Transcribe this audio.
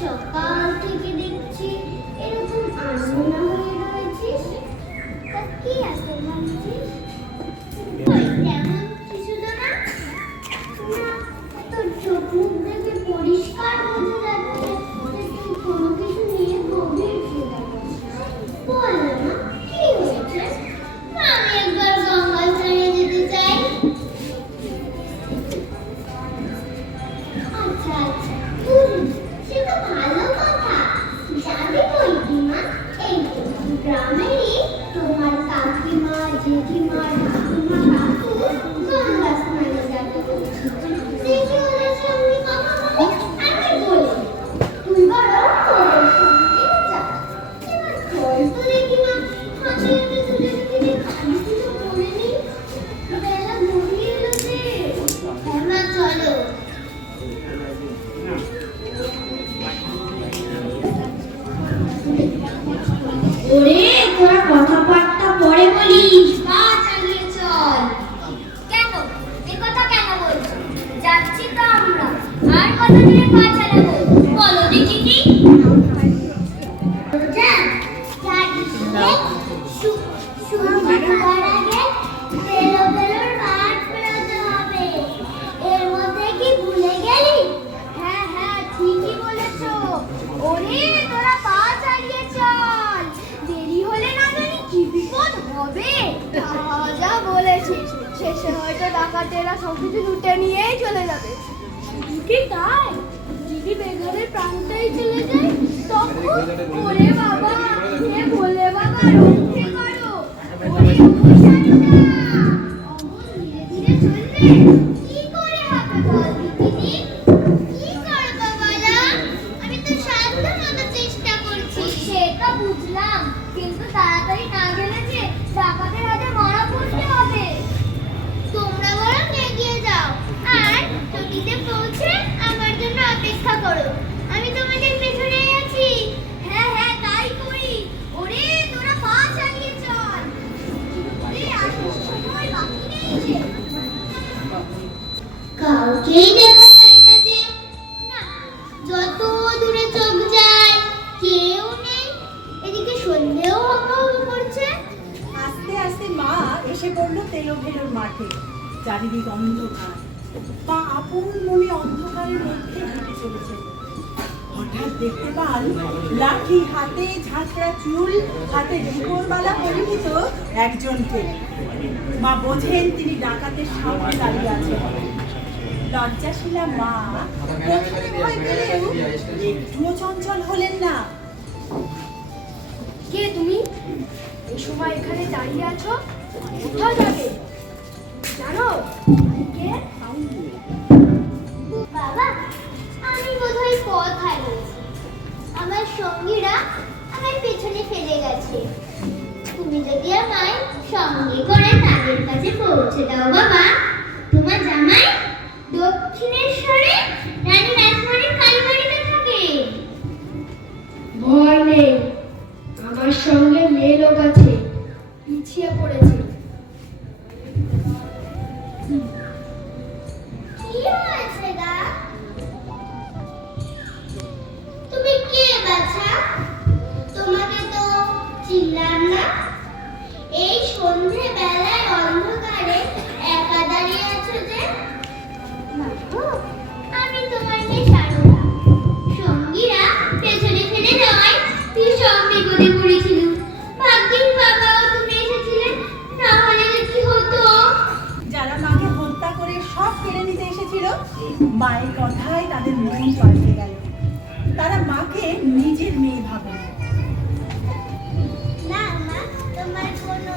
সকাল থেকে দেখছি এরকম আনমনা হয়ে রয়েছিস। তা কি আছে ভাবছিস? তেমন কিছু তো না। না, তোর চোখ মুখ দেখে পরিষ্কার বোঝা যাচ্ছে যে তুই কোনো কিছু নিয়ে গভীর চিন্তা করছিস। বল না, কি হয়েছে? আমি একবার গঙ্গা স্নানে যেতে চাই। আচ্ছা আচ্ছা, সে তো ভালো কথা। যাবে বইকিমা, এই তো গ্রামেরই তোমার কাকিমা, জেঠিমা, ঠাকুমা, কাকু গঙ্গা স্নানে যাবে বলছে। দেখি ওদের সঙ্গে কথা বলে আমি বলি, তুই বরং ওদের সঙ্গে যা। এবার চল তো দেখিমা, হাতে হাতে দুজনে খালি কিছু করে নি। বেলা গড়িয়ে এলো যে। হ্যাঁ মা, চলো। ওরে, তোরা কথাবার্তা পরে বলিস, পা চালিয়ে চল। কেন এ কথা কেন বলছো? যাচ্ছি তো আমরা, আর কত দিনে পা চালাবো বলো দেখি কি? এর মধ্যে কি ভুলে গেলি? হ্যাঁ হ্যাঁ, ঠিকই বলেছ। ওরে, তোরা পা চালিয়ে চল, দেরি হলে না জানি কি বিপদ হবে। যা বলেছিস, শেষে হয়তো ডাকাতেরা সবকিছু লুটে নিয়েই চলে যাবে। শুধু কি তাই, যদি বেঘরের প্রাণটাই চলে যায় তখন? ওরে বাবা, হে ভোলে বাবা, রক্ষে করো। ওরে ধীরে ধীরে চললে কি করে হবে বল দিদি? কি করবো বলো? আমি তো সাধ্য মতো চেষ্টা করছি। সেটা বুঝলাম, কিন্তু তাড়াতাড়ি না গেলে যে ডাকাতের হাতে মারা পড়তে হবে। তোমরা বরং এগিয়ে যাও আর নদীতে পৌঁছে আমার জন্য অপেক্ষা করো। আমি তোমাদের পেছনেই আছি। হ্যাঁ হ্যাঁ, তাই করি। ওরে, তোরা পা চালিয়ে চল। ওরে, আর বেশি সময় বাকি নেই যে। কাউকেই দেখা যায় না যে। না, যত দূরে চোখ যায় কেউ নেই। এদিকে সন্ধ্যেও হব করছে। আস্তে আস্তে মা এসে পড়লো তেলোভেলোর মাঠে। চারিদিক অন্ধকার, মা আপন মনে অন্ধকারের মধ্যে হেঁটে চলেছে। হঠাৎ দেখতে পান লাঠি হাতে, ঝাঁকড়া চুল হাতে, রূপোর মালা পরিহিত একজনকে। মা বোঝেন তিনি ডাকাতের সামনে দাঁড়িয়ে আছেন। লজ্জাশীলা মা প্রথমে ভয় পেলেও একটুও চঞ্চল হলেন না। কে তুমি? এই সময় এখানে দাঁড়িয়ে আছো? কোথায় যাবে জানো? কে? বাবা, আমি বোধহয় পথ হারিয়েছি। আমার সঙ্গীরা আমার পেছনে ফেলে গেছে। তুমি যদি আমায় সঙ্গে করে তাদের কাছে পৌঁছে দাও বাবা। তোমার জামাই দক্ষিণেশ্বরে রানী রাসমণির কালীবাড়িতে থাকে। ভয় নেই, আমার সঙ্গে মেয়ে লোক আছে, পিছিয়ে পড়েছে। কি হয়েছে গা? তুমি কে বাছা? তোমাকে তো চিনলাম না। এই সন্ধে বেলায় অন্ধকারে একা দাঁড়িয়ে আছো যে? আমি তোমার মেয়ে সারদা। সঙ্গীরা পেছনে ফেলে যাওয়ায় ভীষণ বিপদে পড়েছিল। ভাগ্যিস বাবাও তুমি এসেছিলেন, না হলে যে কি হতো। যারা মাকে হত্যা করে সব কেড়ে নিতে এসেছিল, মায়ের কথায় তাদের মন পাল্টে গেল। তারা মাকে নিজের মেয়ে ভাবে। না মা, তোমার কোনো